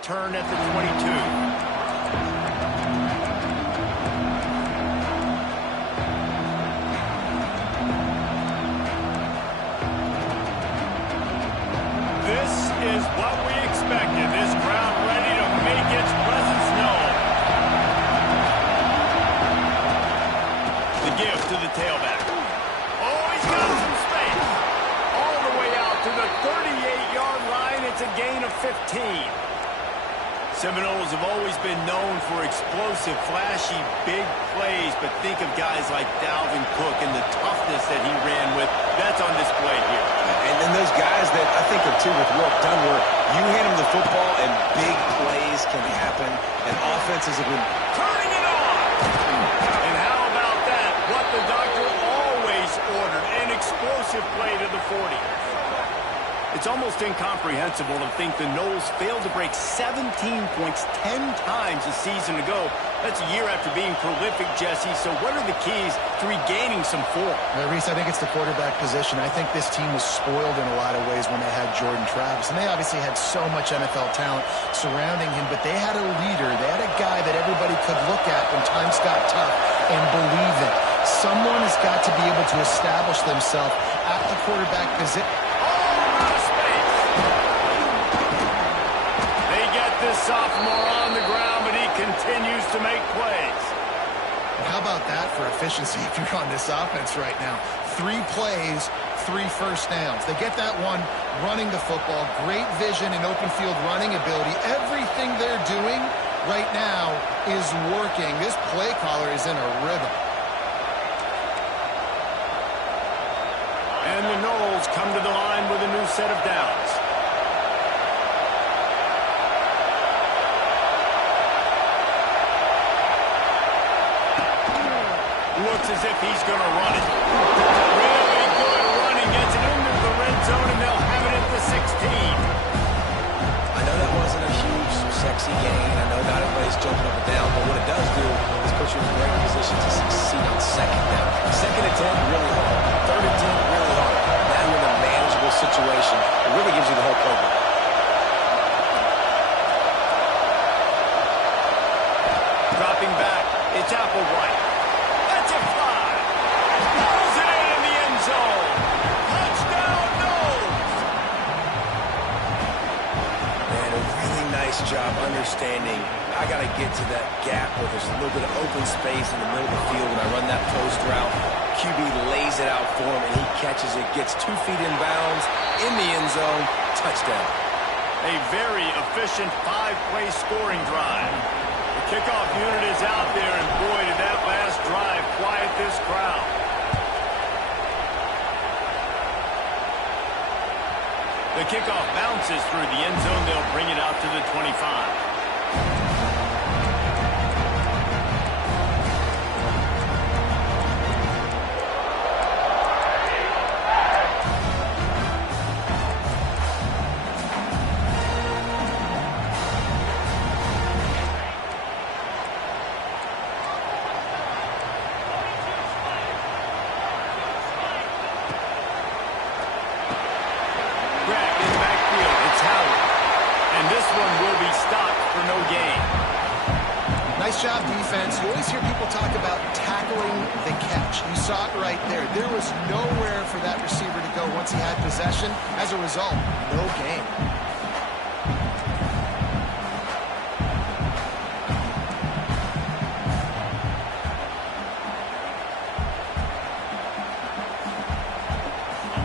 return at the 22. This is what we expected. This crowd ready to make its presence known. The give to the tailback. Oh, he's got some space. All the way out to the 38-yard line. It's a gain of 15. Seminoles have always been known for explosive, flashy, big plays, but think of guys like Dalvin Cook and the toughness that he ran with. That's on display here. And then those guys that I think of, too, with Wilk Dunmore, you hand them the football and big plays can happen, and offenses have been turning it on. And how about that? What the doctor always ordered, an explosive play to the 40. It's almost incomprehensible to think the Noles failed to break 17 points 10 times a season ago. That's a year after being prolific, Jesse. So what are the keys to regaining some form? Reese, I think it's the quarterback position. I think this team was spoiled in a lot of ways when they had Jordan Travis. And they obviously had so much NFL talent surrounding him, but they had a leader. They had a guy that everybody could look at when times got tough and believe in. Someone has got to be able to establish themselves at the quarterback position. This sophomore on the ground, but he continues to make plays. How about that for efficiency if you're on this offense right now? 3 plays, 3 first downs. They get that one running the football, great vision and open field running ability. Everything they're doing right now is working. This play caller is in a rhythm. And the Noles come to the line with a new set of downs. Looks as if he's going to run it. Really good running. Gets it into the red zone, and they'll have it at the 16. I know that wasn't a huge, sexy gain. I know not everybody's jumping up and down, but what it does do is put you in a great position to succeed on second down. Second and 10, really hard. Third and 10, really hard. Now you're in a manageable situation. It really gives you the whole program. Dropping back, it's Applewhite. That's a fly. Pulls it in the end zone. Touchdown, Noles. And a really nice job understanding I got to get to that gap where there's a little bit of open space in the middle of the field when I run that post route. QB lays it out for him, and he catches it, gets 2 feet in bounds, in the end zone, touchdown. A very efficient 5-play scoring drive. The kickoff unit is out there, and boy, did that last drive quiet this crowd. The kickoff bounces through the end zone. They'll bring it out to the 25. Nice job, defense. You always hear people talk about tackling the catch. You saw it right there. There was nowhere for that receiver to go once he had possession. As a result, no gain.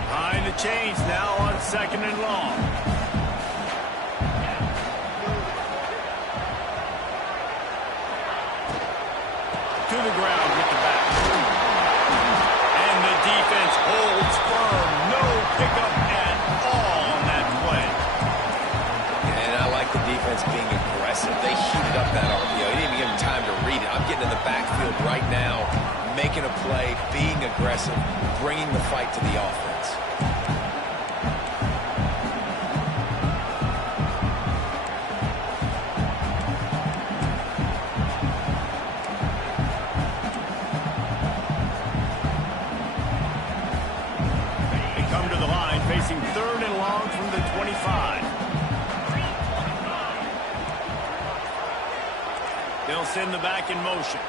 Behind the chains now on 2nd and long. To the ground with the back. And the defense holds firm. No pickup at all on that play. And I like the defense being aggressive. They heated up that RPO. He didn't even give him time to read it. I'm getting in the backfield right now, making a play, being aggressive, bringing the fight to the offense. Facing 3rd and long from the 25. will send the back in motion.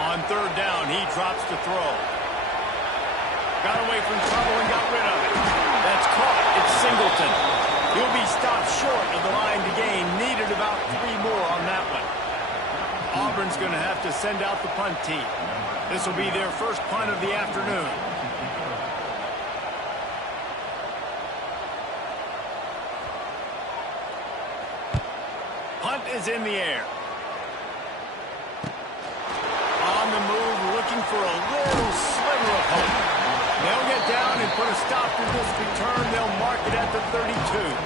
On third down, he drops to throw. Got away from trouble and got rid of it. That's caught. It's Singleton. He'll be stopped short of the line to gain. Needed about 3 more on that one. Auburn's going to have to send out the punt team. This will be their first punt of the afternoon. Punt is in the air. On the move, looking for a little sliver of hope. They'll get down and put a stop to this return. They'll mark it at the 32.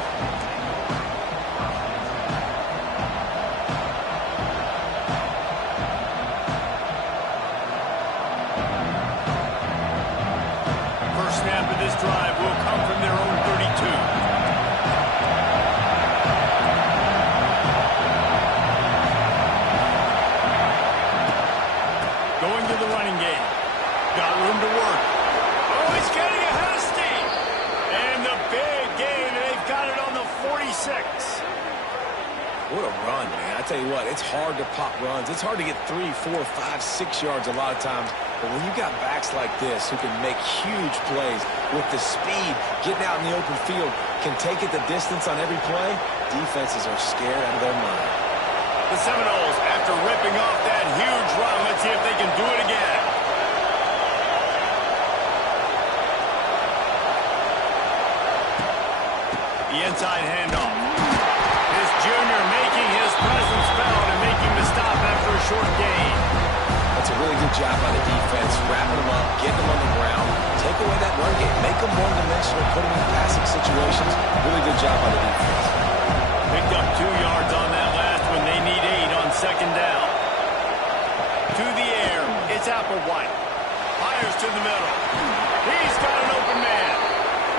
Snap of this drive will come from their own 32. Going to the running game. Got room to work. Oh, he's getting ahead of steam. And the big gain, they've got it on the 46. What a run, man. I tell you what, it's hard to pop runs. It's hard to get 3, 4, 5, 6 yards a lot of times. But when you've got backs like this who can make huge plays with the speed, getting out in the open field, can take it the distance on every play, defenses are scared out of their mind. The Seminoles, after ripping off that huge run, let's see if they can do it again. The inside handoff. This junior making his presence felt and making the stop after a short gain. That's a really good job by the defense, wrapping them up, getting them on the ground, take away that run game, make them one-dimensional, put them in passing situations. Really good job by the defense. Picked up 2 yards on that last one. They need 8 on second down. To the air, it's Applewhite. Fires to the middle. He's got an open man.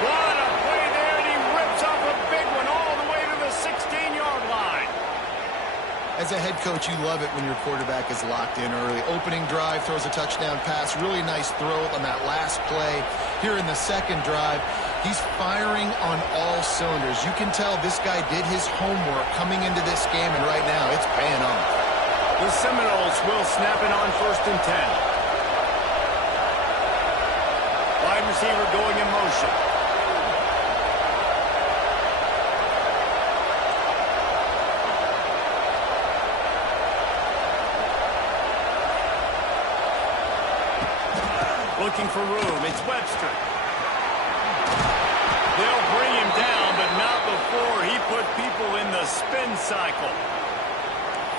What a play there, and he rips off a big one all the way to the 16-yard line. As a head coach, you love it when your quarterback is locked in early. Opening drive, throws a touchdown pass. Really nice throw on that last play. Here in the second drive, he's firing on all cylinders. You can tell this guy did his homework coming into this game, and right now it's paying off. The Seminoles will snap it on 1st and 10. Wide receiver going in motion. Looking for room. It's Webster. They'll bring him down, but not before he put people in the spin cycle.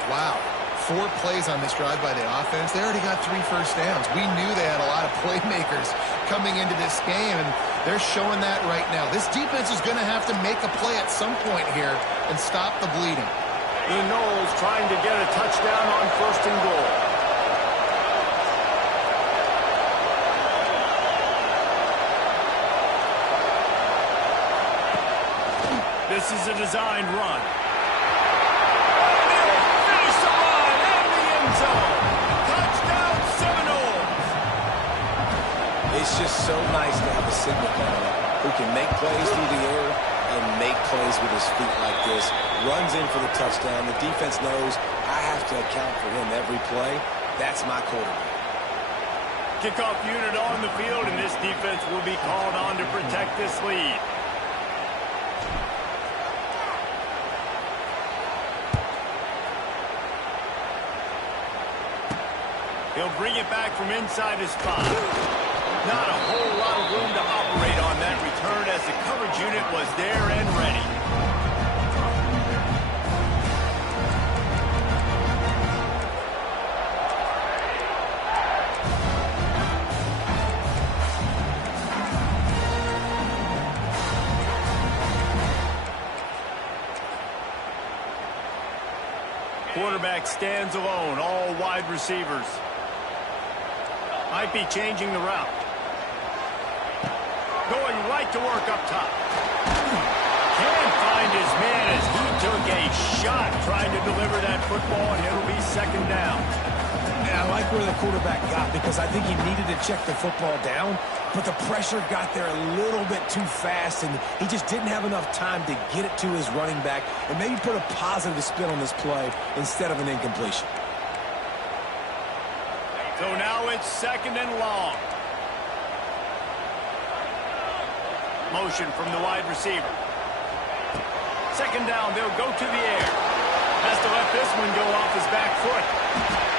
Wow. 4 plays on this drive by the offense. They already got 3 first downs. We knew they had a lot of playmakers coming into this game, and they're showing that right now. This defense is going to have to make a play at some point here and stop the bleeding. The Noles trying to get a touchdown on 1st and goal. This is a designed run. And he'll finish the run in the end zone. Touchdown, Seminoles. It's just so nice to have a signal guy who can make plays through the air and make plays with his feet like this. Runs in for the touchdown. The defense knows I have to account for him every play. That's my quarterback. Kickoff unit on the field, and this defense will be called on to protect this lead. He'll bring it back from inside his 5. Not a whole lot of room to operate on that return as the coverage unit was there and ready. Quarterback stands alone, all wide receivers. Might be changing the route. Going right to work up top. Can't find his man as he took a shot trying to deliver that football, and it'll be second down. And I like where the quarterback got because I think he needed to check the football down. but the pressure got there a little bit too fast, and he just didn't have enough time to get it to his running back and maybe put a positive spin on this play instead of an incompletion. So now it's 2nd and long. Motion from the wide receiver. 2nd down, they'll go to the air. Has to let this one go off his back foot.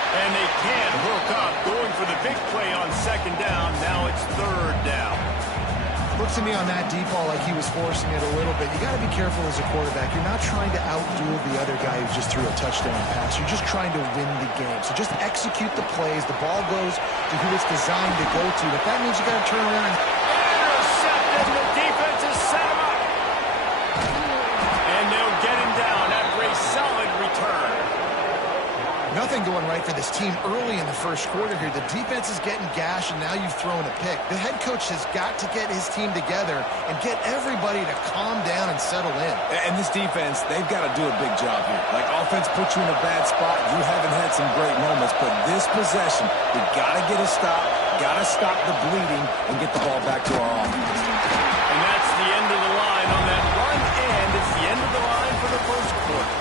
And they can't hook up, going for the big play on 2nd down. Now it's 3rd down. Looks to me on that deep ball like he was forcing it a little bit. You got to be careful as a quarterback. You're not trying to outduel the other guy who just threw a touchdown pass. You're just trying to win the game. So just execute the plays. The ball goes to who it's designed to go to. But that means you got to turn around and intercepted. The defense has set him up. And they'll get him down after a solid return. nothing going right for this team early in the first quarter here. The defense is getting gashed, and now you've thrown a pick. The head coach has got to get his team together and get everybody to calm down and settle in. And this defense, they've got to do a big job here. Like, offense puts you in a bad spot. You haven't had some great moments, but this possession, we got to get a stop, got to stop the bleeding, and get the ball back to our offense. And that's the end of the line on that run, and it's the end of the line for the first quarter.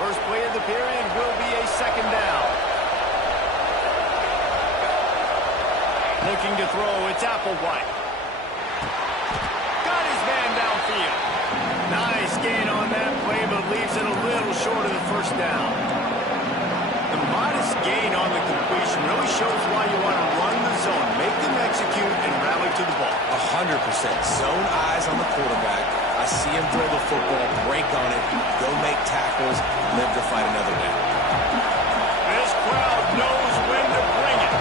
First play of the period will be a second down. Looking to throw, it's Applewhite. Got his man downfield. Nice gain on that play, but leaves it a little short of the first down. The modest gain on the completion really shows why you want to run the zone, make them execute, and rally to the ball. 100%. Zone eyes on the quarterback. I see him throw the football, break on it, go make tackles, live to fight another day. This crowd knows when to bring it.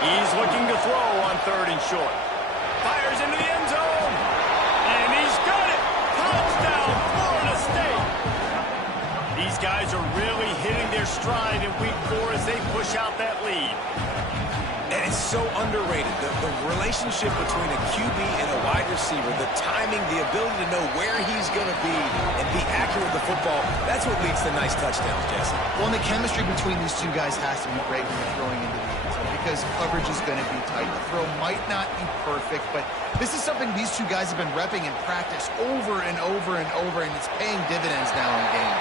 He's looking to throw on third and short. Fires into the end zone. And he's got it. Touchdown, Florida State. These guys are really hitting their stride in week 4 as they push out that lead. And it's so underrated. The relationship between a QB and a wide receiver, the timing, the ability to know where he's going to be and be accurate with the football, that's what leads to nice touchdowns, Jesse. Well, and the chemistry between these two guys has to be great when they're throwing into the end zone because coverage is going to be tight. The throw might not be perfect, but this is something these two guys have been repping in practice over and over and over, and it's paying dividends now in game.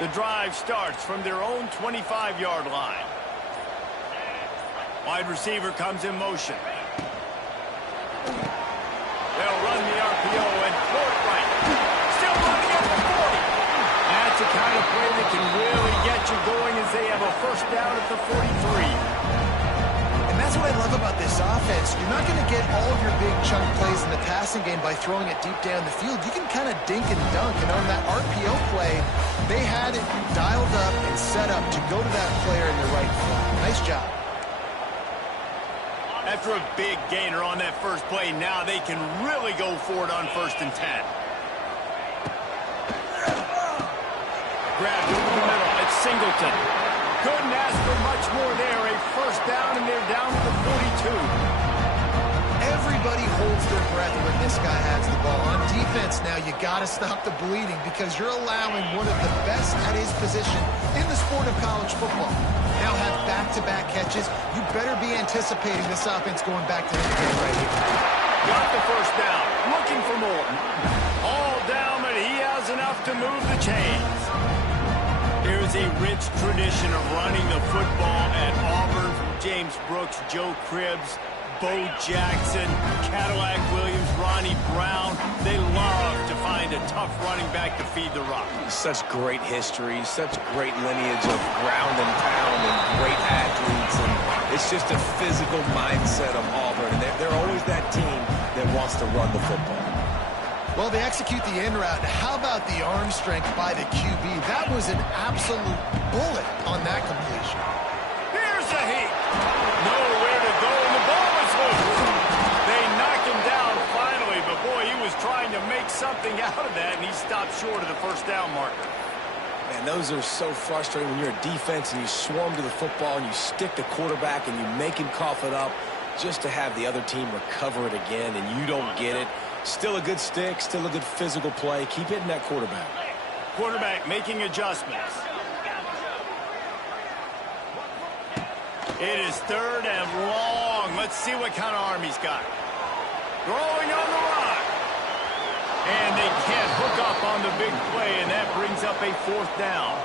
The drive starts from their own 25-yard line. Wide receiver comes in motion. They'll run the RPO and throw it right. Still running at the 40. That's the kind of play that can really get you going as they have a first down at the 43. And that's what I love about this offense. You're not going to get all of your big chunk plays in the passing game by throwing it deep down the field. You can kind of dink and dunk. And on that RPO play, they had it dialed up and set up to go to that player in the right flat. Nice job. After a big gainer on that first play, now they can really go for it on 1st and 10. Grabbed over the middle. It's Singleton. Couldn't ask for much more there. A first down, and they're down to the 42. Everybody holds their breath when this guy has the ball. On defense now, you got to stop the bleeding because you're allowing one of the best at his position in the sport of college football. Now have back-to-back catches. You better be anticipating this offense going back to him again right here. Got the first down. Looking for more. All down, but he has enough to move the chains. There's a rich tradition of running the football at Auburn from James Brooks, Joe Cribbs. Bo Jackson, Cadillac Williams, Ronnie Brown. They love to find a tough running back to feed the rock. Such great history, such great lineage of ground and pound and great athletes. And it's just a physical mindset of Auburn. And they're always that team that wants to run the football. Well, they execute the in route. How about the arm strength by the QB? That was an absolute bullet on that completion. Here's a heat. Nowhere to go, and the ball is loose. They knocked him down finally, but boy, he was trying to make something out of that, and he stopped short of the first down marker. Man, those are so frustrating when you're a defense and you swarm to the football and you stick the quarterback and you make him cough it up just to have the other team recover it again, and you don't get it. Still a good stick, still a good physical play. Keep hitting that quarterback. Quarterback making adjustments. It is third and long. Let's see what kind of arm he's got. Throwing on the run. And they can't hook up on the big play, and that brings up a fourth down.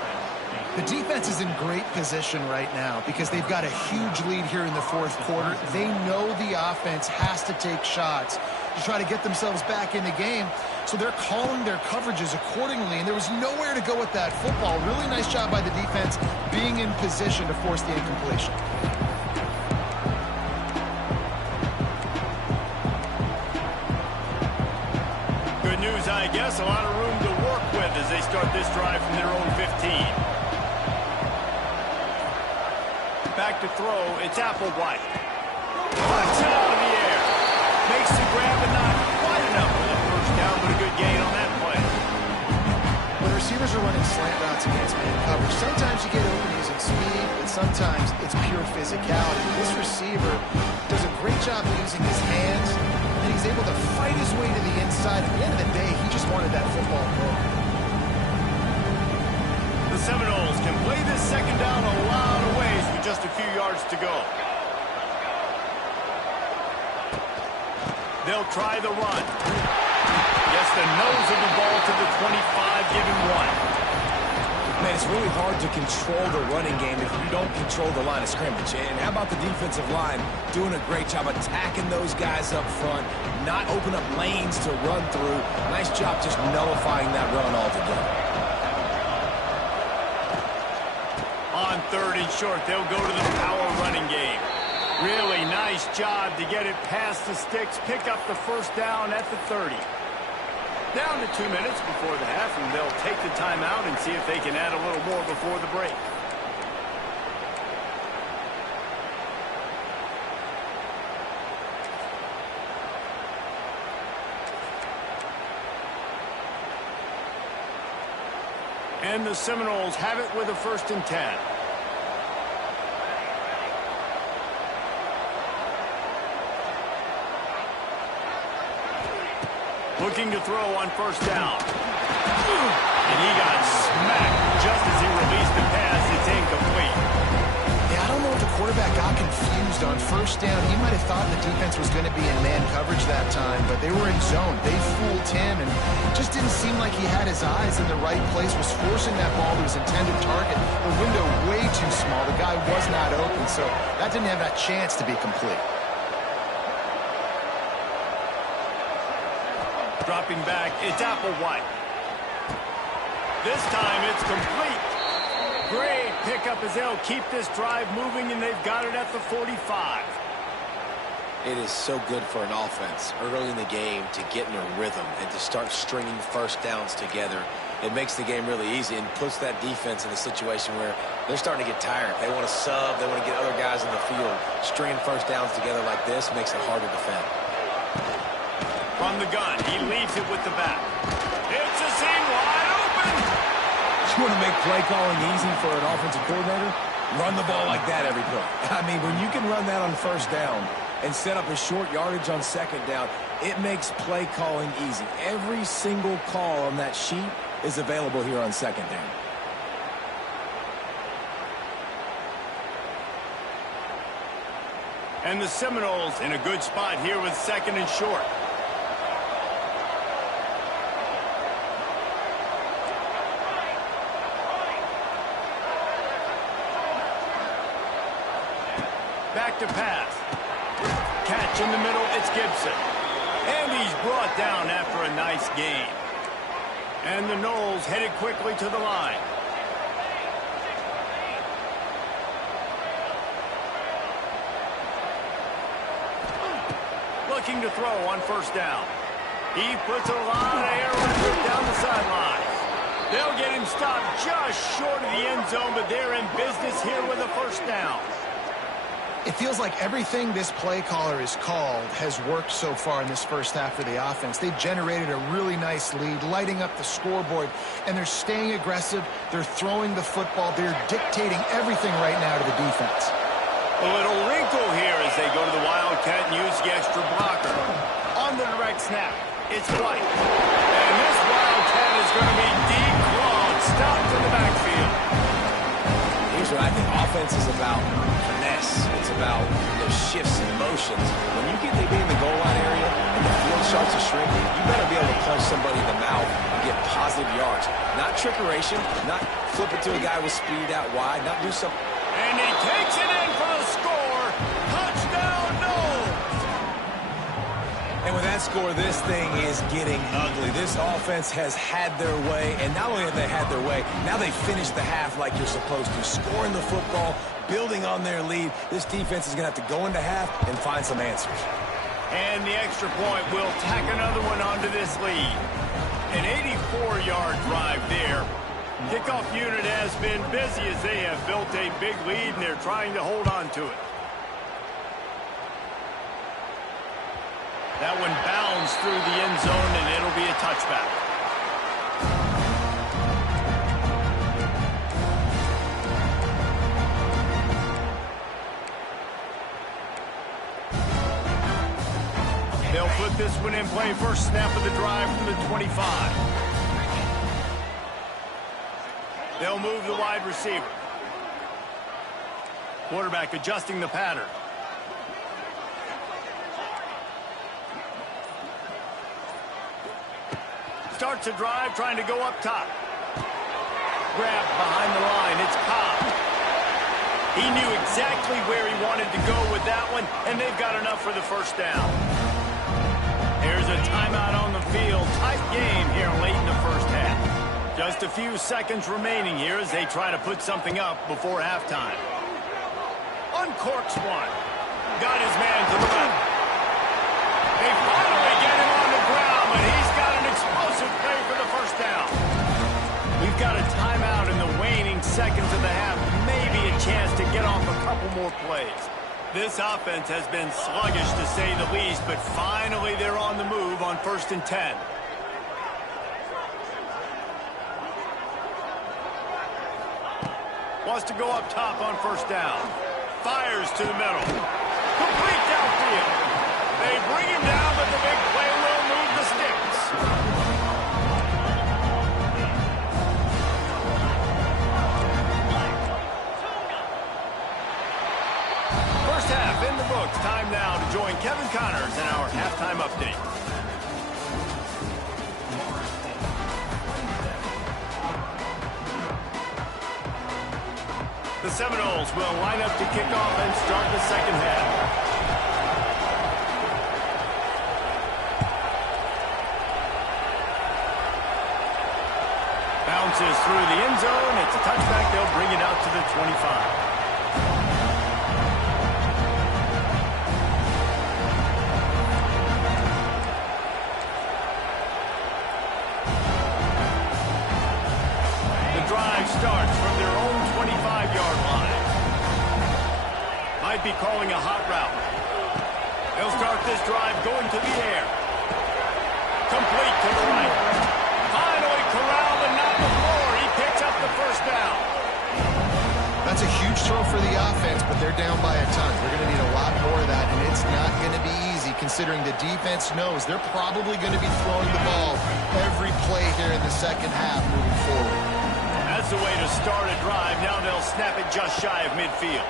The defense is in great position right now because they've got a huge lead here in the fourth quarter. They know the offense has to take shots to try to get themselves back in the game. So they're calling their coverages accordingly, and there was nowhere to go with that football. Really nice job by the defense being in position to force the incompletion. Good news, I guess. A lot of room to work with as they start this drive from their own 15. Back to throw, it's Applewhite. Puts it out of the air. Makes the grab, but not quite enough for the first down, but a good gain on that play. When receivers are running slant routes against man coverage, sometimes you get open using speed, but sometimes it's pure physicality. This receiver does a great job of using his hands, and he's able to fight his way to the inside. At the end of the day, he just wanted that football goal. The Seminoles can play this second down a lot of ways with just a few yards to go. They'll try the run. Gets the nose of the ball to the 25, giving one. Man, it's really hard to control the running game if you don't control the line of scrimmage. And how about the defensive line doing a great job attacking those guys up front, not open up lanes to run through. Nice job just nullifying that run altogether. On third and short, they'll go to the power running game. Really nice job to get it past the sticks, pick up the first down at the 30. Down to 2 minutes before the half, and they'll take the timeout and see if they can add a little more before the break. And the Seminoles have it with a 1st and 10. Looking to throw on first down. And he got smacked just as he released the pass. It's incomplete. Yeah, I don't know if the quarterback got confused on first down. He might have thought the defense was going to be in man coverage that time, but they were in zone. They fooled him, and it just didn't seem like he had his eyes in the right place, was forcing that ball to his intended target. The window way too small. The guy was not open, so that didn't have that chance to be complete. Dropping back, it's Applewhite. This time it's complete. Great pickup as they'll keep this drive moving, and they've got it at the 45. It is so good for an offense early in the game to get in a rhythm and to start stringing first downs together. It makes the game really easy and puts that defense in a situation where they're starting to get tired. They want to sub. They want to get other guys in the field. Stringing first downs together like this makes it hard to defend. From the gun, he leaves it with the back. It's a seam wide open. You want to make play calling easy for an offensive coordinator? Run the ball like that every play. I mean, when you can run that on first down and set up a short yardage on second down, it makes play calling easy. Every single call on that sheet is available here on second down. And the Seminoles in a good spot here with 2nd and short. Back to pass. catch in the middle. It's Gibson. And he's brought down after a nice gain. And the Knowles headed quickly to the line. Looking to throw on first down. He puts a lot of air down the sideline. They'll get him stopped just short of the end zone, but they're in business here with a first down. It feels like everything this play caller has called has worked so far in this first half of the offense. They've generated a really nice lead, lighting up the scoreboard, and they're staying aggressive. They're throwing the football. They're dictating everything right now to the defense. A little wrinkle here as they go to the Wildcat and use the extra blocker. On the direct snap, it's White. And this Wildcat is going to be deep long, stopped in the backfield. Here's what I think. Offense is about finesse. It's about those shifts and motions. When you get to be in the goal line area and the field starts to shrink, you better be able to punch somebody in the mouth and get positive yards. Not trickeration, not flip it to a guy with speed out wide, not do something. And he takes it in for the score. Touchdown, Knowles. And with that score, this thing is getting ugly. This offense has had their way, and not only have they had their way, now they finished the half like you're supposed to, scoring the football, building on their lead. This defense is going to have to go into half and find some answers. And the extra point will tack another one onto this lead. An 84-yard drive there. Kickoff unit has been busy as they have built a big lead, and they're trying to hold on to it. That one bounds through the end zone, and it'll be a touchback. They'll put this one in play. First snap of the drive from the 25. They'll move the wide receiver. Quarterback adjusting the pattern. Starts a drive trying to go up top. Grabbed behind the line. It's Cobb. He knew exactly where he wanted to go with that one, and they've got enough for the first down. There's a timeout on the field. Tight game here late in the first half. Just a few seconds remaining here as they try to put something up before halftime. Uncorks one. Got his man to the left. They finally get him on the ground, but he's got an explosive play for the first down. We've got a timeout in the waning seconds of the half. Maybe a chance to get off a couple more plays. This offense has been sluggish to say the least, but finally they're on the move on 1st and 10. Wants to go up top on first down. Fires to the middle. Complete downfield. They bring him down, but the big play will move the sticks. First half in the books. Time now to join Kevin Connors in our halftime update. The Seminoles will line up to kick off and start the second half. Bounces through the end zone. It's a touchback. They'll bring it out to the 25. Starts from their own 25-yard line. Might be calling a hot route. They'll start this drive going to the air. Complete to the right. Finally corralled and not the floor. He picks up the first down. That's a huge throw for the offense, but they're down by a ton. They're going to need a lot more of that, and it's not going to be easy considering the defense knows they're probably going to be throwing the ball every play here in the second half moving forward. That's the way to start a drive. Now they'll snap it just shy of midfield.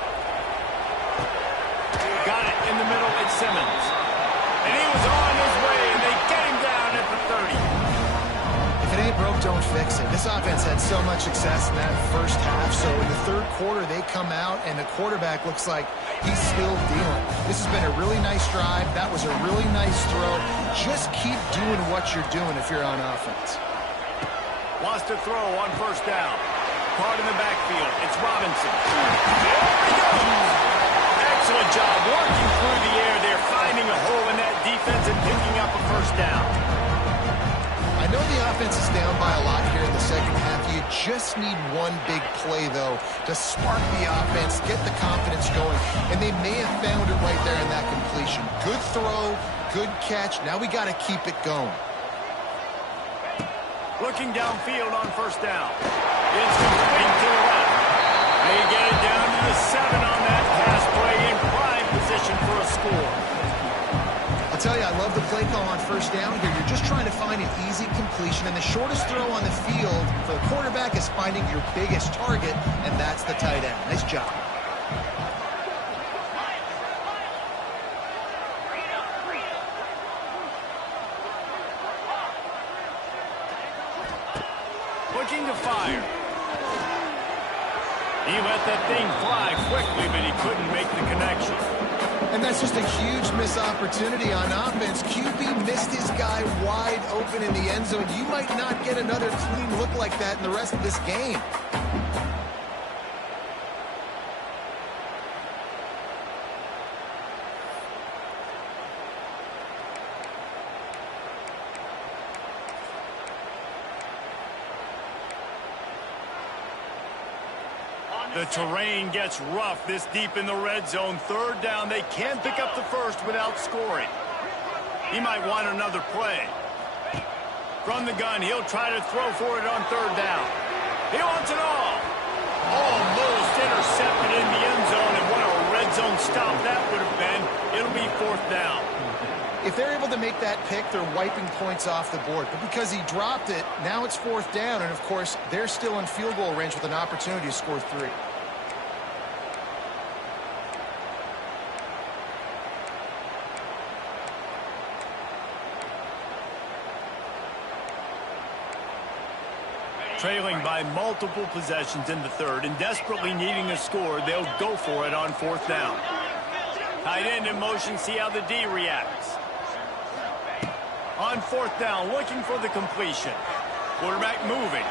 Got it in the middle. It's Simmons. And he was on his way, and they get him down at the 30. If it ain't broke, don't fix it. This offense had so much success in that first half, so in the third quarter, they come out, and the quarterback looks like he's still dealing. This has been a really nice drive. That was a really nice throw. Just keep doing what you're doing if you're on offense. Wants to throw on first down. Caught in the backfield. It's Robinson. There he goes. Excellent job working through the air there, finding a hole in that defense and picking up a first down. I know the offense is down by a lot here in the second half. You just need one big play, though, to spark the offense, get the confidence going, and they may have found it right there in that completion. Good throw, good catch. Now we got to keep it going. Looking downfield on first down. It's complete to the left. They get it down to the 7 on that pass play in prime position for a score. I'll tell you, I love the play call on first down here. You're just trying to find an easy completion, and the shortest throw on the field for the quarterback is finding your biggest target, and that's the tight end. Nice job. Looking to fire. He let that thing fly quickly, but he couldn't make the connection. And that's just a huge missed opportunity on offense. QB missed his guy wide open in the end zone. You might not get another clean look like that in the rest of this game. The terrain gets rough this deep in the red zone. Third down, they can't pick up the first without scoring. He might want another play. From the gun, he'll try to throw for it on third down. He wants it all. Almost intercepted in the end zone, and what a red zone stop that would have been. It'll be fourth down. If they're able to make that pick, they're wiping points off the board. But because he dropped it, now it's fourth down. And, of course, they're still in field goal range with an opportunity to score 3. Trailing by multiple possessions in the third and desperately needing a score, they'll go for it on fourth down. Tight end in motion, see how the D reacts. On fourth down, looking for the completion. Quarterback moving.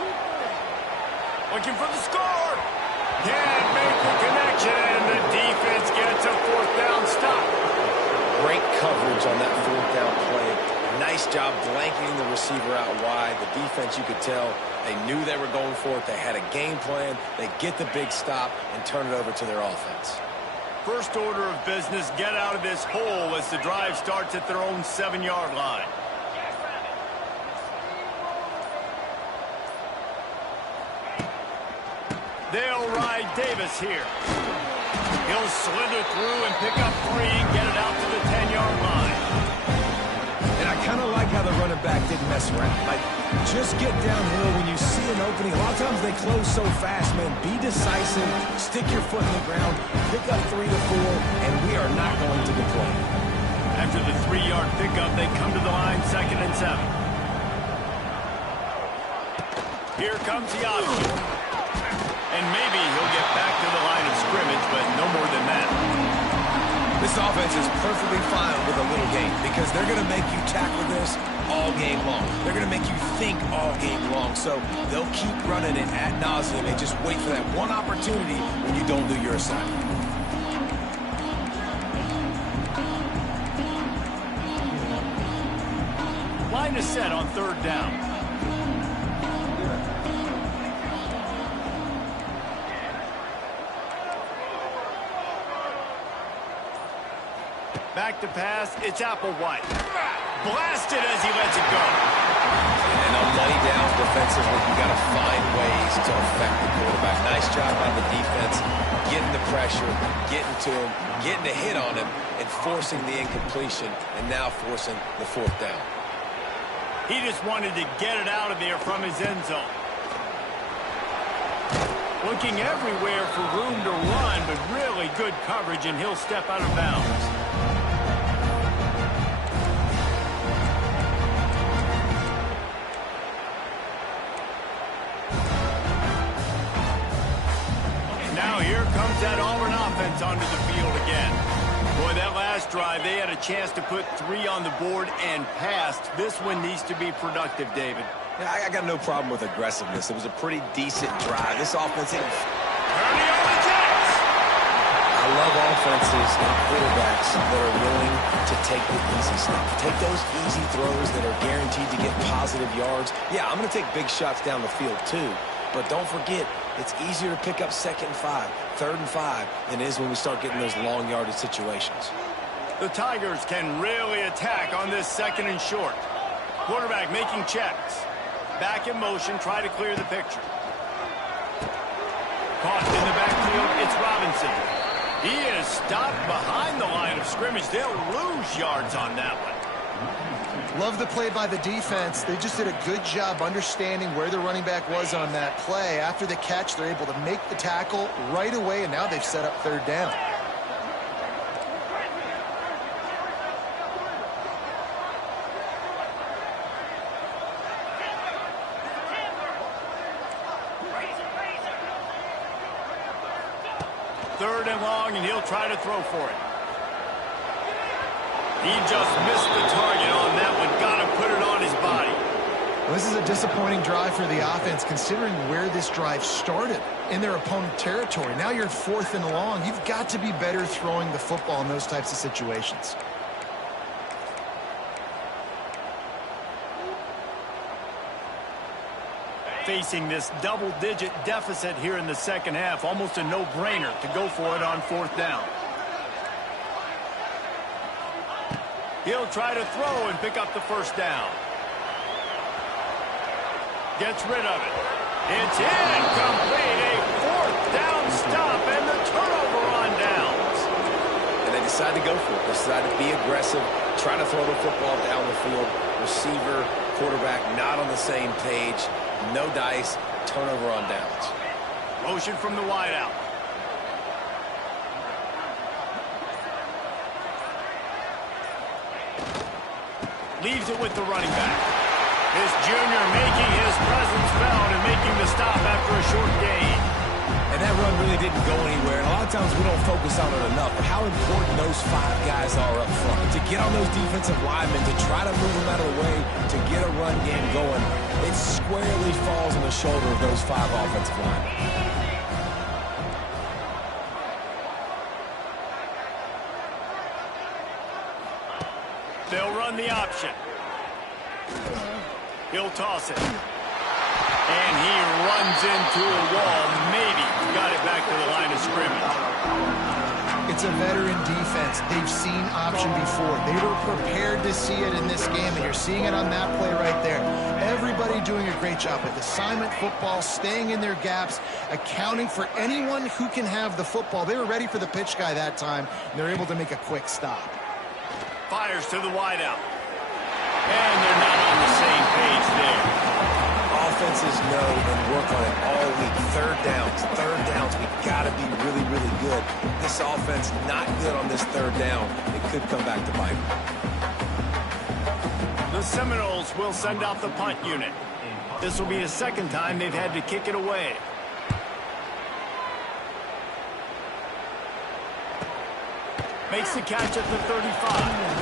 Looking for the score. Can't make the connection, and the defense gets a fourth down stop. Great coverage on that fourth down play. Nice job blanketing the receiver out wide. The defense, you could tell, they knew they were going for it. They had a game plan. They get the big stop and turn it over to their offense. First order of business, get out of this hole as the drive starts at their own 7-yard line. They'll ride Davis here. He'll slither through and pick up 3 and get it out to the 10-yard line. And I kind of like how the running back didn't mess around. Like, just get downhill when you see an opening. A lot of times they close so fast, man. Be decisive, stick your foot in the ground, pick up 3 to 4, and we are not going to complain. After the 3-yard pickup, they come to the line, 2nd and 7. Here comes the option. And maybe he'll get back to the line of scrimmage, but no more than that. This offense is perfectly fine with a little game because they're going to make you tackle this all game long. They're going to make you think all game long. So they'll keep running it ad nauseum and just wait for that one opportunity when you don't do your assignment. Line is set on third down. Back to pass, it's Applewhite. Blasted as he lets it go. And on money down defensively, you got to find ways to affect the quarterback. Nice job by the defense, getting the pressure, getting to him, getting a hit on him, and forcing the incompletion, and now forcing the fourth down. He just wanted to get it out of there from his end zone. Looking everywhere for room to run, but really good coverage, and he'll step out of bounds. Now here comes that Auburn offense onto the field again. Boy, that last drive, they had a chance to put 3 on the board and passed. This one needs to be productive, David. Yeah, I got no problem with aggressiveness. It was a pretty decent drive. This offense is... I love offenses and quarterbacks that are willing to take the easy stuff. Take those easy throws that are guaranteed to get positive yards. Yeah, I'm going to take big shots down the field too. But don't forget, it's easier to pick up 2nd and 5, 3rd and 5 than it is when we start getting those long yardage situations. The Tigers can really attack on this 2nd and short. Quarterback making checks. Back in motion, try to clear the picture. Caught in the backfield, it's Robinson. He is stopped behind the line of scrimmage. They'll lose yards on that one. Love the play by the defense. They just did a good job understanding where the running back was on that play. After the catch, they're able to make the tackle right away, and now they've set up 3rd down. Third and long, and he'll try to throw for it. He just missed the target on that one. Got to put it on his body. Well, this is a disappointing drive for the offense, considering where this drive started, in their opponent territory. Now you're 4th and long. You've got to be better throwing the football in those types of situations. Facing this double-digit deficit here in the 2nd half, almost a no-brainer to go for it on 4th down. He'll try to throw and pick up the 1st down. Gets rid of it. It's incomplete. A 4th down stop and the turnover on downs. And they decide to go for it. They decide to be aggressive, try to throw the football down the field. Receiver, quarterback not on the same page. No dice, turnover on downs. Motion from the wideout. Leaves it with the running back. This junior making his presence felt and making the stop after a short gain. And that run really didn't go anywhere. And a lot of times we don't focus on it enough. But how important those 5 guys are up front. To get on those defensive linemen, to try to move them out of the way, to get a run game going. It squarely falls on the shoulder of those 5 offensive linemen. They'll run the option. He'll toss it. And he runs into a wall. Maybe got it back to the line of scrimmage. It's a veteran defense. They've seen option before. They were prepared to see it in this game, and you're seeing it on that play right there. Everybody doing a great job with assignment football, staying in their gaps, accounting for anyone who can have the football. They were ready for the pitch guy that time, and they're able to make a quick stop. Fires to the wideout. And they're not on the same page there. Offenses know and work on it all week. 3rd downs. We've got to be really, really good. This offense not good on this 3rd down. It could come back to bite. The Seminoles will send out the punt unit. This will be the 2nd time they've had to kick it away. Makes the catch at the 35.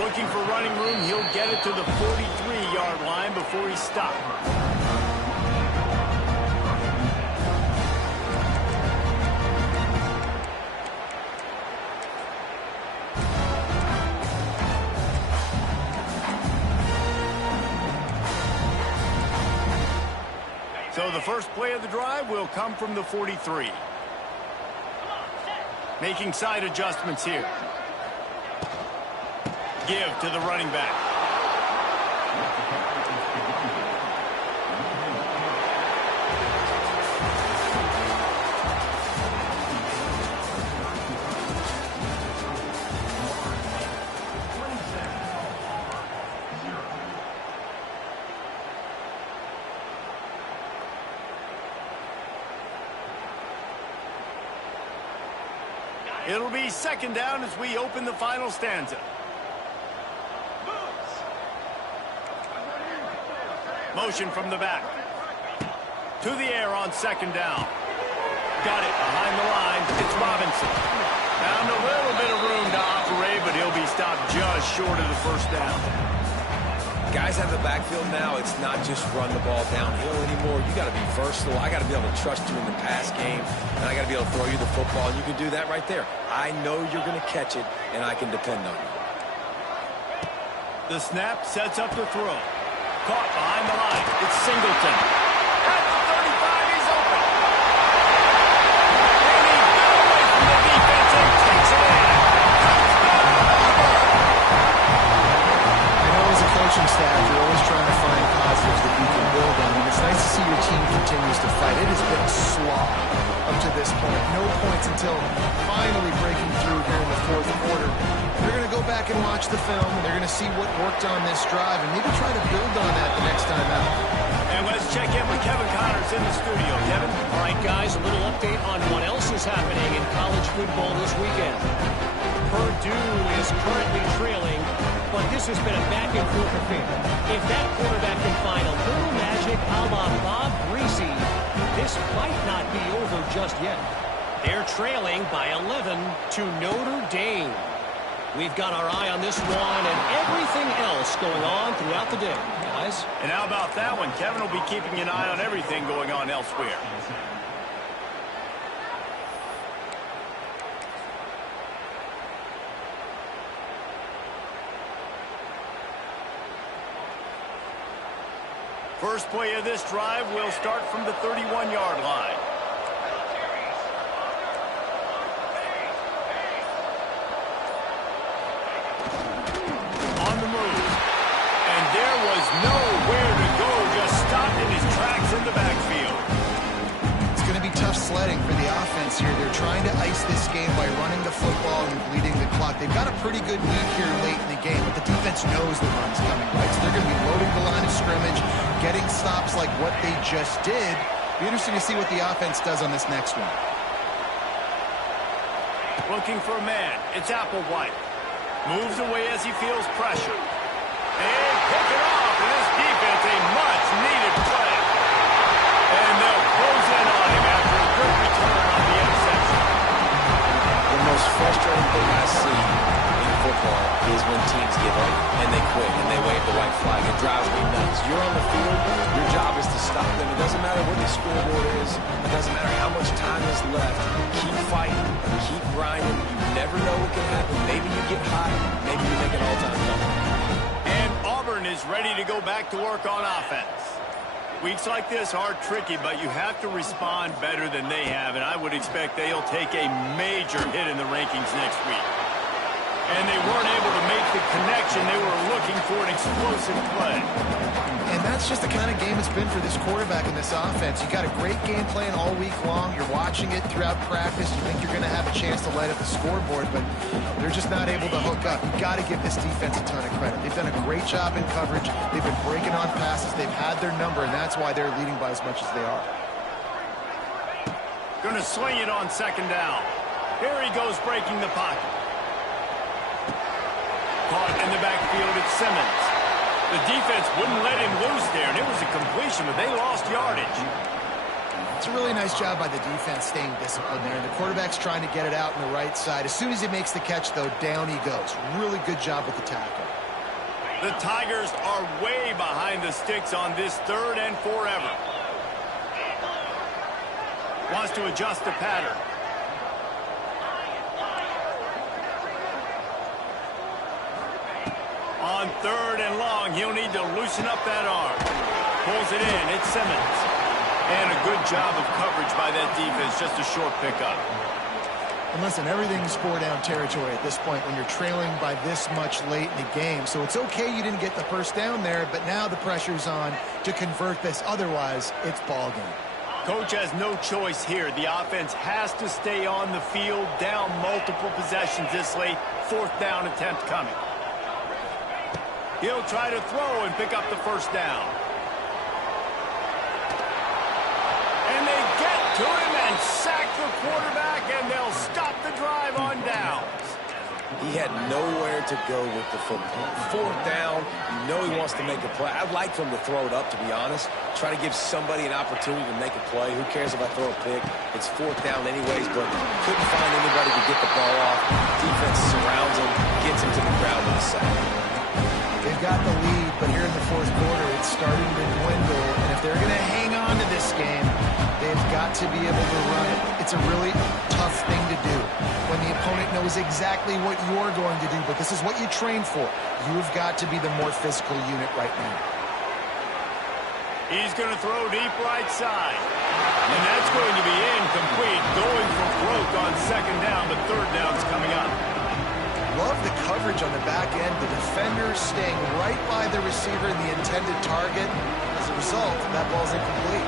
Looking for running room, he'll get it to the 43-yard line before he's stopped. So the first play of the drive will come from the 43. Making side adjustments here. Give to the running back. It'll be 2nd down as we open the final stanza. Motion from the back. To the air on 2nd down. got it behind the line. It's Robinson. Found a little bit of room to operate, but he'll be stopped just short of the first down. Guys out of the backfield now, it's not just run the ball downhill anymore. You got to be versatile. I got to be able to trust you in the pass game, and I got to be able to throw you the football, and you can do that right there. I know you're going to catch it, and I can depend on you. The snap sets up the throw. Caught behind the line. It's Singleton. At the 35, he's open. And he got away from the defense and takes it in. Coaching staff, you're always trying to find positives that you can build on, and it's nice to see your team continues to fight. It has been a slog up to this point. No points until finally breaking through here in the fourth quarter. They're going to go back and watch the film, and they're going to see what worked on this drive and maybe try to build on that the next time out. And let's check in with Kevin Connors in the studio. Kevin? All right, guys, a little update on what else is happening in college football this weekend. Purdue is currently trailing, but this has been a back-and-forth affair. If that quarterback can find a little magic a la Bob Greasy, this might not be over just yet. They're trailing by 11 to Notre Dame. We've got our eye on this one and everything else going on throughout the day, guys. And how about that one? Kevin will be keeping an eye on everything going on elsewhere. First play of this drive will start from the 31-yard line. On the move. And there was nowhere to go, just stopped in his tracks in the backfield. It's going to be tough sledding for the offense here. They're trying to ice this game by running the football and bleeding the clock. They've got a pretty good lead here late in the game, but the defense knows the run's coming, right? So they're going to be loading the line of scrimmage, getting stops like what they just did. Be interesting to see what the offense does on this next one. Looking for a man. It's Applewhite. Moves away as he feels pressure. And pick it off. And this defense, a much-needed play. And they'll close in on him after a good return on the interception. The most frustrating thing I see in football is when teams give up and they quit and they wave the white flag. It drives me nuts. You're on the field. Your job is to stop them. It doesn't matter what the scoreboard is. It doesn't matter how much time is left. Keep fighting. Keep grinding. You never know what can happen. Maybe you get hot. Maybe you make an all-time number. And Auburn is ready to go back to work on offense. Weeks like this are tricky, but you have to respond better than they have, and I would expect they'll take a major hit in the rankings next week. And they weren't able to make the connection. They were looking for an explosive play. And that's just the kind of game it's been for this quarterback and this offense. You got a great game plan all week long. You're watching it throughout practice. You think you're going to have a chance to light up the scoreboard, but they're just not able to hook up. You got to give this defense a ton of credit. They've done a great job in coverage. They've been breaking on passes. They've had their number, and that's why they're leading by as much as they are. Going to swing it on second down. Here he goes breaking the pocket. Caught in the backfield, it's Simmons. The defense wouldn't let him loose there, and it was a completion, but they lost yardage. It's a really nice job by the defense staying disciplined there, and the quarterback's trying to get it out on the right side. As soon as he makes the catch, though, down he goes. Really good job with the tackle. The Tigers are way behind the sticks on this third and forever. Wants to adjust the pattern. On third and long, he'll need to loosen up that arm. Pulls it in, it's Simmons. And a good job of coverage by that defense, just a short pickup. And listen, everything's four-down territory at this point when you're trailing by this much late in the game. So it's okay you didn't get the first down there, but now the pressure's on to convert this. Otherwise, it's ball game. Coach has no choice here. The offense has to stay on the field, down multiple possessions this late. Fourth down attempt coming. He'll try to throw and pick up the first down. And they get to him and sack the quarterback, and they'll stop the drive on downs. He had nowhere to go with the football. Fourth down, you know he wants to make a play. I'd like for him to throw it up, to be honest. Try to give somebody an opportunity to make a play. Who cares if I throw a pick? It's fourth down anyways, but couldn't find anybody to get the ball off. Defense surrounds him, gets him to the ground with a sack. They've got the lead, but here in the fourth quarter, it's starting to dwindle. And if they're going to hang on to this game, they've got to be able to run it. It's a really tough thing to do when the opponent knows exactly what you're going to do, but this is what you train for. You've got to be the more physical unit right now. He's going to throw deep right side. And that's going to be incomplete, going for broke on second down, but third down's coming up. Love the coverage on the back end. The defender staying right by the receiver and the intended target. As a result, that ball's incomplete.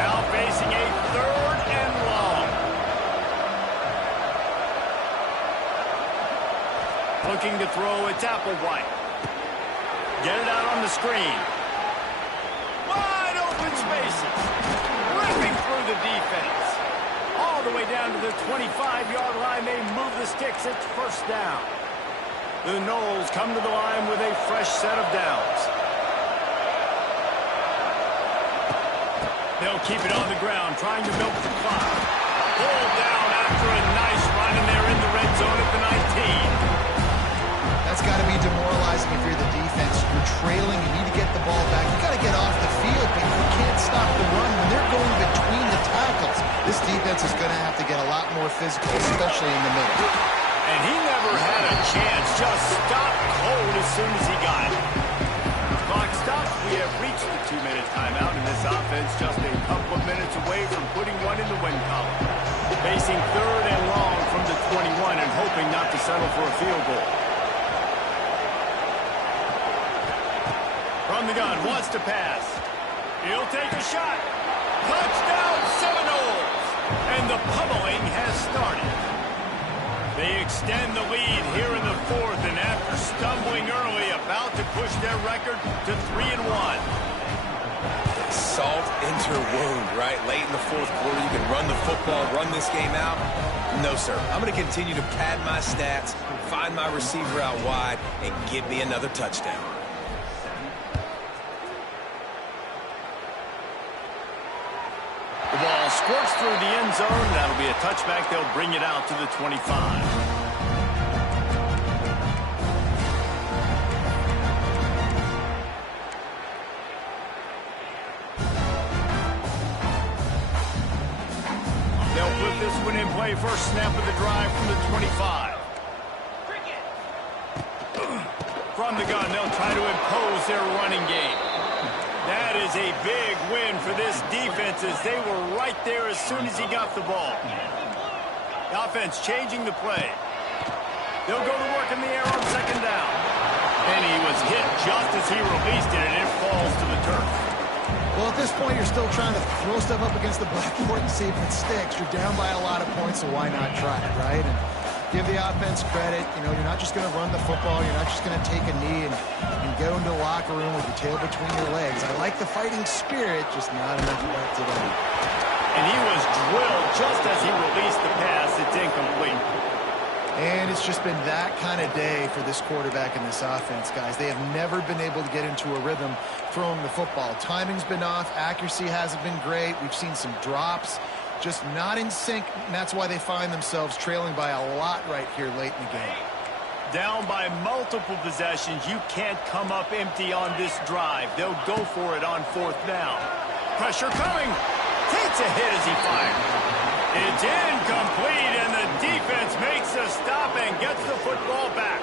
Now facing a third and long. Looking to throw, it's Applewhite. Get it out on the screen. Wide open spaces. Ripping through the defense. All the way down to the 25-yard line. They move the sticks. It's first down. The Noles come to the line with a fresh set of downs. They'll keep it on the ground, trying to milk the clock. Pulled down after a nice run, and they're in the red zone at the 19. That's got to be demoralizing if you're the defense. You're trailing. You need to get the ball back. You got to get off the field, but you can't stop the run when they're going between the tackles. This defense is going to have to get a lot more physical, especially in the middle. And he never had a chance. Just stopped cold as soon as he got it. Clock stops. We have reached the 2-minute timeout, and this offense just a couple of minutes away from putting one in the win column. Facing third and long from the 21 and hoping not to settle for a field goal. From the gun, wants to pass. He'll take a shot. Touchdown Seminoles! And the pummeling has started. They extend the lead here in the fourth, and after stumbling early, about to push their record to 3-1. Salt into your wound, right? Late in the fourth quarter, you can run the football, run this game out. No, sir. I'm going to continue to pad my stats, find my receiver out wide, and give me another touchdown. The ball squirts through the end zone. That'll be a touchback. They'll bring it out to the 25. This one in play, first snap of the drive from the 25. From the gun, they'll try to impose their running game. That is a big win for this defense as they were right there as soon as he got the ball. The offense changing the play. They'll go to work in the air on second down. And he was hit just as he released it, and it falls to the turf. Well, at this point, you're still trying to throw stuff up against the blackboard and see if it sticks. You're down by a lot of points, so why not try it, right? And give the offense credit. You know, you're not just going to run the football. You're not just going to take a knee and go into the locker room with your tail between your legs. I like the fighting spirit, just not enough left today. And he was drilled just as he released the pass. It's incomplete. And it's just been that kind of day for this quarterback and this offense, guys. They have never been able to get into a rhythm throwing the football. Timing's been off. Accuracy hasn't been great. We've seen some drops. Just not in sync, and that's why they find themselves trailing by a lot right here late in the game. Down by multiple possessions. You can't come up empty on this drive. They'll go for it on fourth down. Pressure coming. Takes a hit as he fires. It's incomplete, and the defense makes a stop and gets the football back.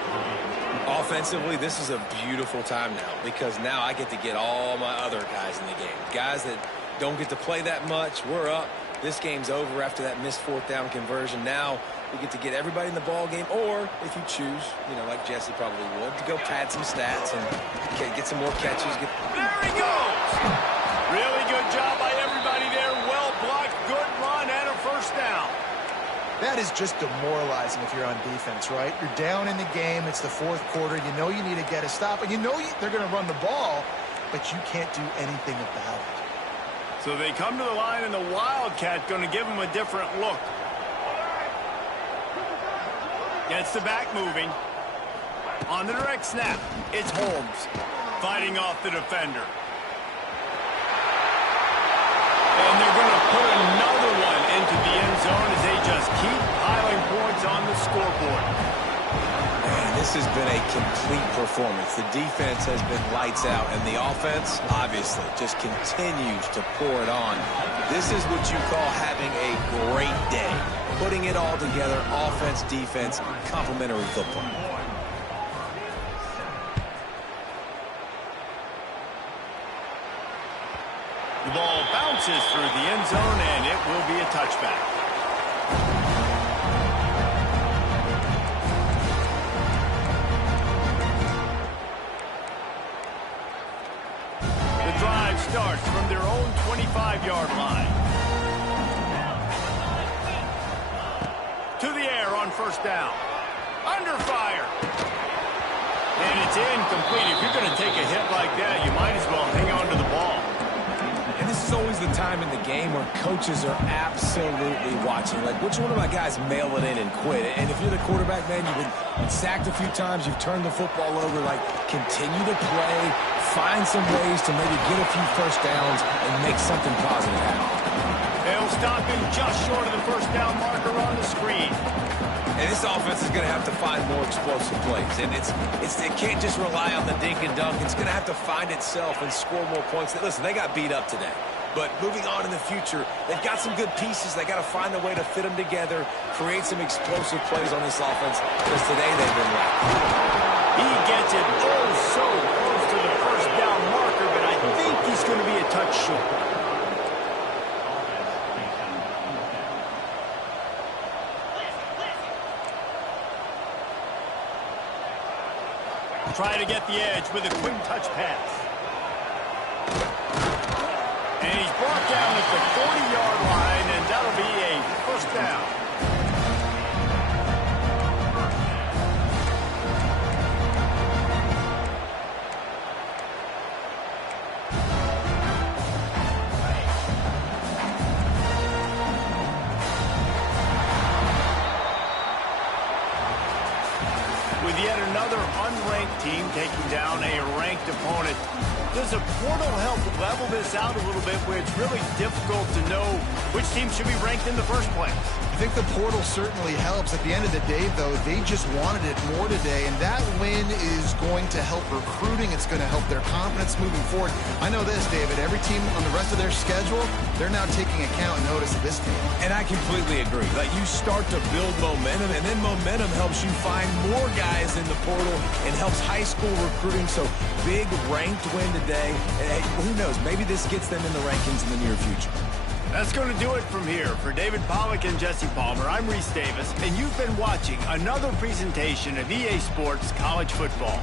Offensively, this is a beautiful time now because now I get to get all my other guys in the game. Guys that don't get to play that much, we're up. This game's over after that missed fourth down conversion. Now we get to get everybody in the ball game, or if you choose, you know, like Jesse probably would, to go pad some stats and get some more catches. There he goes! Really good job by everybody there. Well blocked, good run, and a first down. That is just demoralizing if you're on defense, right? You're down in the game. It's the fourth quarter. You know you need to get a stop, and you know they're going to run the ball, but you can't do anything about it. So they come to the line, and the Wildcat going to give them a different look. Gets the back moving. On the direct snap, it's Holmes fighting off the defender. And they're going to put another one into the end zone as they just keep piling points on the scoreboard. Man, this has been a complete performance. The defense has been lights out, and the offense, obviously, just continues to pour it on. This is what you call having a great day. Putting it all together, offense, defense, complementary football. The ball bounces through the end zone, and it will be a touchback. The drive starts from their own 25-yard line. To the air on first down. Under fire. And it's incomplete. If you're going to take a hit like that, you might as well hang on to the ball. And this is always the time in the game where coaches are absolutely watching. Like, which one of my guys mail it in and quit? And if you're the quarterback, man, you've been sacked a few times, you've turned the football over, like, continue to play, find some ways to maybe get a few first downs and make something positive happen. They'll stop him just short of the first down marker on the screen. And this offense is going to have to find more explosive plays. And it can't just rely on the dink and dunk. It's going to have to find itself and score more points. Listen, they got beat up today. But moving on in the future, they've got some good pieces. They got to find a way to fit them together, create some explosive plays on this offense, because today they've been lacking. He gets it so close to the first down marker, but I think he's going to be a touch short. Try to get the edge with a quick touch pass. And he's brought down at the 40-yard line, and that'll be a first down. With yet another unranked team taking down a ranked opponent, does a portal help level this out a little bit where it's really difficult to know which team should be ranked in the first place? I think the portal certainly helps. At the end of the day, though, they just wanted it more today, and that win is going to help recruiting. It's going to help their confidence moving forward. I know this, David, every team on the rest of their schedule, they're now taking account and notice of this team. And I completely agree. Like, you start to build momentum, and then momentum helps you find more guys in the portal and helps high school recruiting. So big ranked win today. And who knows, maybe this gets them in the rankings in the near future. That's going to do it from here. For David Pollack and Jesse Palmer, I'm Reese Davis, and you've been watching another presentation of EA Sports College Football.